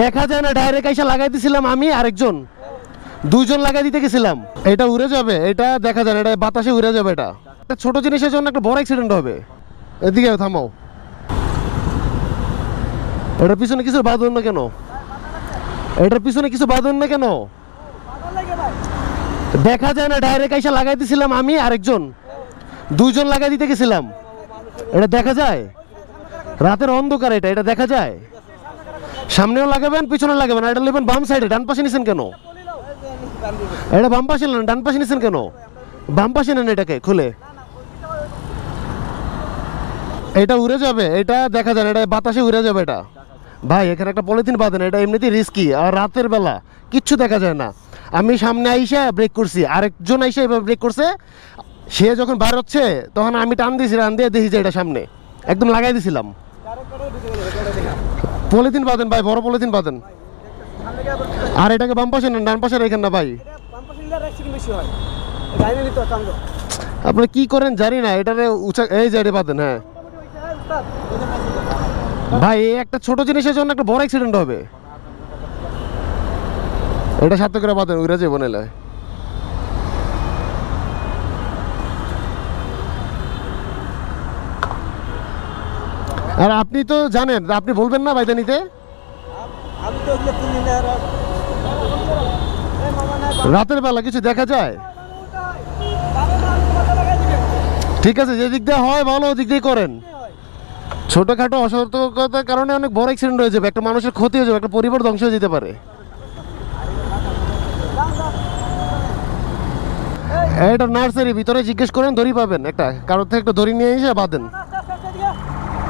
দেখা যায় না, ডাইরেক্ট আইসা লাগাই দিছিলাম আমি আরেকজন, দুইজন লাগাই দিতে গেছিলাম। এটা উড়ে যাবে, এটা দেখা যায় না, এটা বাতাসে উড়ে যাবে। এটা একটা ছোট জিনিসের জন্য একটা বড় অ্যাক্সিডেন্ট হবে। এদিকে থামাও, এটার পিছনে কিছু বাঁধন না কেন? এটার পিছনে কিছু বাঁধন না কেন? দেখা যায় না, ডাইরেক্ট আইসা লাগাই দিছিলাম আমি আরেকজন, দুইজন লাগাই দিতে গেছিলাম। এটা দেখা যায়, রাতের অন্ধকার, এটা দেখা যায়। সামনেও লাগাবেন, পিছনে লাগাবেন। এটা নেবেন বাম সাইডে, ডান পাশে নিছেন কেন? এটা বাম পাশে নেন, ডান পাশে নিছেন কেন? বাম পাশে নেন, এটাকে খুলে। এটা উড়ে যাবে, এটা দেখা যায় না, এটা বাতাসে উড়ে যাবে। এটা ভাই এখানে একটা পলিথিন বাঁধেন, এটা এমনিতেই রিস্কি, আর রাতের বেলা কিচ্ছু দেখা যায় না। আমি সামনে আইসা ব্রেক করছি, আরেকজন আইসা এবার ব্রেক করছে। সে যখন বার হচ্ছে তখন আমি টান দিয়েছি, টান দিয়ে দেখি যে এটা সামনে একদম লাগাই দিছিলাম। পলিথিন বাঁধেন ভাই, বড় পলিথিন বাঁধেন। আর এটাকে বাম পাশে নেন, ডান পাশে রেখেন না ভাই। আপনি কি করেন জানি না, এটারে উঁচা এই যে এটা বাঁধেন। হ্যাঁ ভাই, এই একটা ছোট জিনিসের জন্য একটা বড় অ্যাক্সিডেন্ট হবে। এটা সাথে করে বাঁধেন, উড়ে যাবো নাহলে। আর আপনি তো জানেন, আপনি বলবেন না বাইদানিতে? রাতের বেলা কিছু দেখা যায়? ঠিক আছে, যে দিক দিয়ে হয় ভালো, ওদিক দিয়ে করেন। ছোটখাটো অসতর্কতার কারণে অনেক বড় অ্যাক্সিডেন্ট হয়ে যাবে, একটা মানুষের ক্ষতি হয়ে যাবে, একটা পরিবার ধ্বংস হয়ে যেতে পারে। এটা নার্সারি ভিতরে জিজ্ঞেস করেন, দড়ি পাবেন একটা, কারোর থেকে একটা দড়ি নিয়ে এসে বাঁধেন।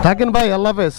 থাকেন ভাই, আল্লাহ হাফেজ।